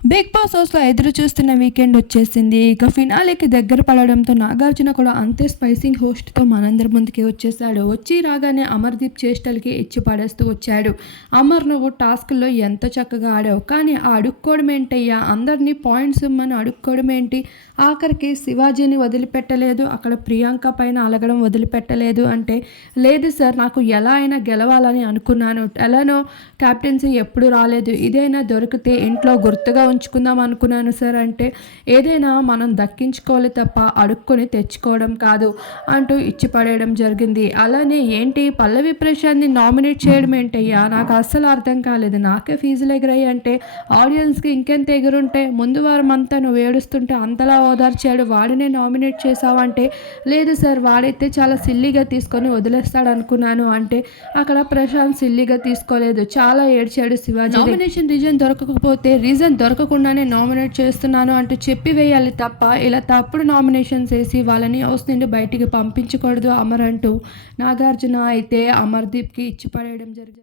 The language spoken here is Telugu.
బిగ్ బాస్ హౌస్లో ఎదురు చూస్తున్న వీకెండ్ వచ్చేసింది. ఇక ఫినాలేకి దగ్గర పడడంతో నాగార్జున కూడా అంతే స్పైసింగ్ హోస్ట్తో మనందరి ముందుకి వచ్చేసాడు వచ్చి రాగానే అమర్దీప్ చేష్టలకి ఇచ్చి పడేస్తూ వచ్చాడు. అమర్ నువ్వు టాస్క్లో ఎంత చక్కగా ఆడావు. కానీ ఆ అడుక్కోవడం ఏంటయ్యా? అందరినీ పాయింట్స్ ఇమ్మని అడుక్కోవడం ఏంటి? ఆఖరికి శివాజీని వదిలిపెట్టలేదు. అక్కడ ప్రియాంక పైన అలగడం వదిలిపెట్టలేదు అంటే లేదు సార్ నాకు ఎలా అయినా గెలవాలని అనుకున్నాను. ఎలానో క్యాప్టెన్సీ ఎప్పుడు రాలేదు. ఇదైనా దొరికితే ఇంట్లో గుర్తుగా ఉంచుకుందాం అనుకున్నాను సార్. అంటే ఏదైనా మనం దక్కించుకోవాలి తప్ప అడుక్కొని తెచ్చుకోవడం కాదు అంటూ ఇచ్చి పడేయడం జరిగింది. అలానే ఏంటి పల్లవి ప్రశాంత్ని నామినేట్ చేయడం ఏంటయ్యా? నాకు అస్సలు అర్థం కాలేదు. నాకే ఫీజులు ఎగిరాయి అంటే ఆడియన్స్కి ఇంకెంత ఎగురుంటే ముందు వారం అంతా నువ్వు ఏడుస్తుంటే అంతలా ఓదార్చాడు. వాడినే నామినేట్ చేసావంటే లేదు సార్ వాడైతే చాలా సిల్లీగా తీసుకొని వదిలేస్తాడు అనుకున్నాను అంటే అక్కడ ప్రశాంత్ సిల్లీగా తీసుకోలేదు. చాలా ఏడ్చాడు శివాజీ. నామినేషన్ రీజన్ దొరకకపోతే రీజన్ దొరక దొరకకుండానే నామినేట్ చేస్తున్నాను అంటూ చెప్పి వేయాలి తప్ప ఇలా తప్పుడు నామినేషన్స్ వేసి వాళ్ళని హౌస్ నుండి బయటికి పంపించకూడదు అమర్ అంటూ నాగార్జున అయితే అమర్దీప్కి ఇచ్చి పడేయడం జరిగింది.